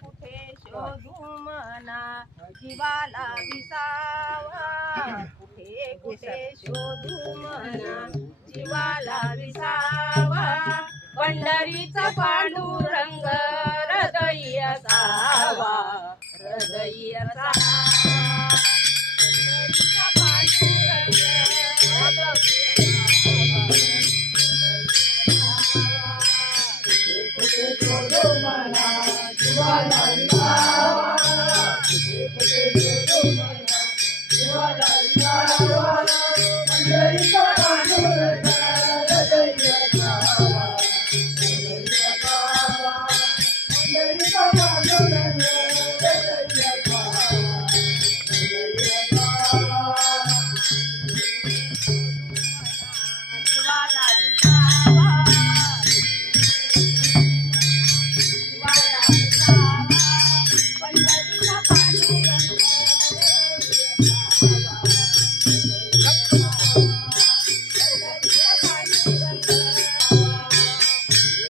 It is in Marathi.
कुठे शोधू मना जीवाला विसावा, कुठे कुठे शोधू मना जीवाला विसावा, पंढरीचा पांडुरंग हृदय असावा, हृदय असावा, पंढरीचा पांडुरंग कुठे शोधू मना जीवाला विसावा, कुठे शोधू मना जीवाला विसावा, पंढरीचा पांडुरंग हृदय असावा, हृदय असावा, पंढरीचा पांडुरंग